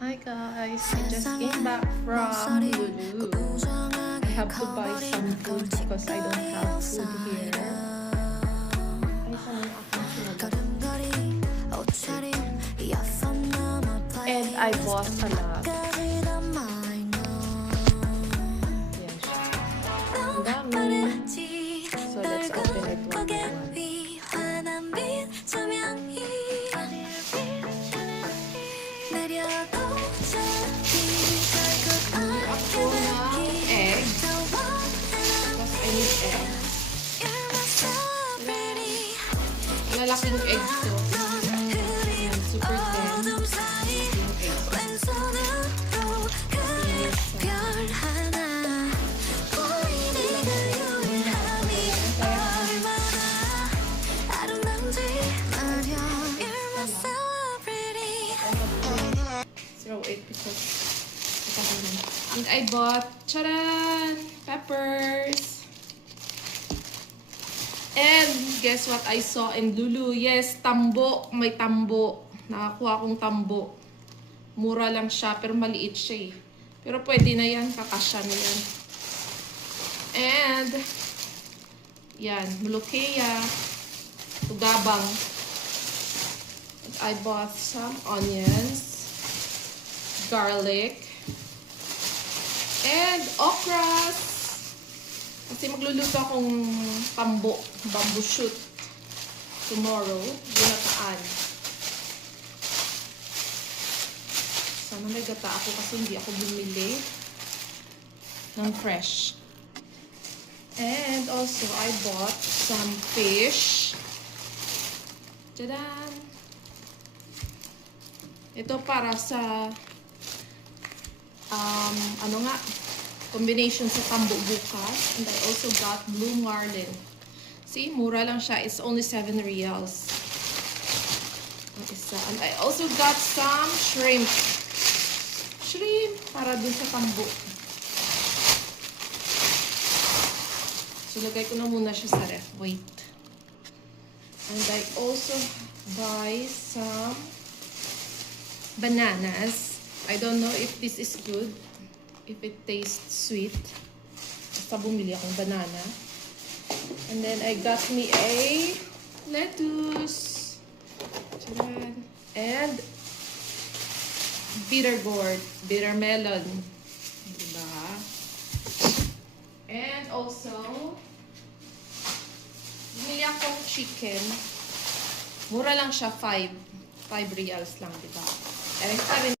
Hi guys, I just came back from Lulu. I have to buy some food because I don't have food here. Ay, saan yung aking sinabas? And I bought a lot. Yan siya. Ang dami. So let's open it one by one. Lalaking egg to. Ayan, super thin. Yung egg. 0.8 because and I bought, charan, peppers. And guess what I saw in Lulu? Yes, tambo. May tambo. Nakakuha akong tambo. Mura lang siya, pero maliit siya eh. Pero pwede na yan. Kakasya na yan. And, yan. Mulukea. Tugabang. And I bought some onions. Garlic. And okras. Kasi magluluto akong tambo, bamboo shoot tomorrow, ginataan. Sana may gata ako kasi hindi ako bumili ng fresh. And also, I bought some fish. Tadaan! Ito para sa ano nga, combination sa tambo bukas. And I also got blue marlin. See, mura lang siya. It's only 7 reals. And I also got some shrimp. Shrimp para dun sa tambo. So, lagay ko na muna siya sa ref. Wait. And I also buy some bananas. I don't know if this is good. If it tastes sweet. Basta bumili akong banana. And then I got me a lettuce. And bitter gourd. Bitter melon. Diba? And also, bumili akong chicken. Mura lang siya, 5 reals lang, diba? And